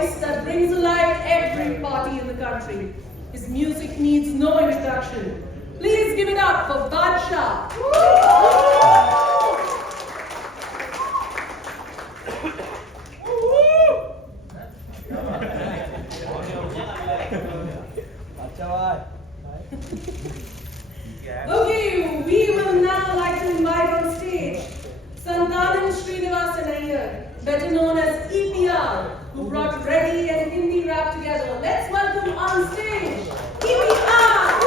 voice that brings alive every party in the country. His music needs no introduction. Please give it up for Badshah. Okay, we will now like to invite on stage Santanam Srinivasan Iyer, better known as EPR, who brought reggae and Hindi rap together. Let's welcome on stage EPR!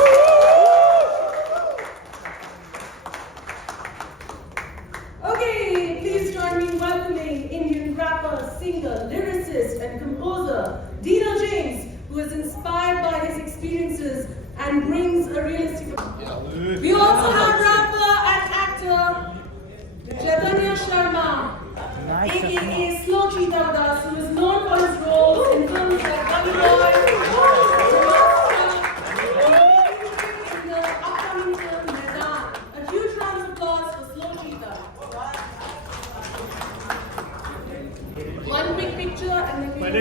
Okay, please join me in welcoming Indian rapper, singer, lyricist, and composer Dino James, who is inspired by his experiences and brings a realistic. We also have rapper and actor Chaitanya Sharma, aka Slow Cheetah Das, who is known for his roles in films like Gully Boy, in the upcoming film Maidan. A huge round of applause for Slow Cheetah. One big picture and then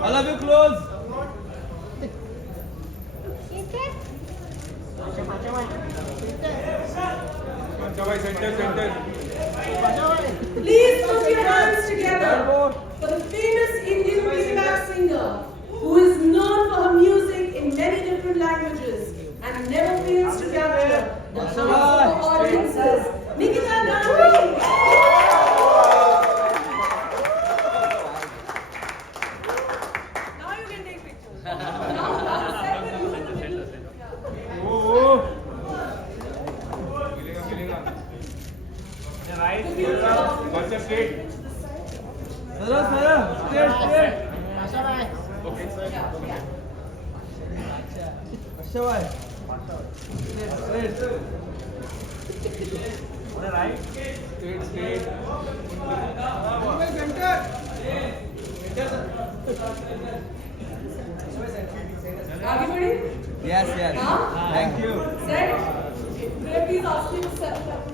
I love you, close. Please put your hands together for the famous Indian playback singer who is known for her music in many different languages and never fails to capture the hearts of audiences. Nikita Gandhi. Now you can take pictures. Now set the mood in the middle. Right. What's the straight? Sarah, straight. Okay. Straight. On the right. Straight. Are you ready? Yes. Huh? Thank you. Set. Please ask you to set up.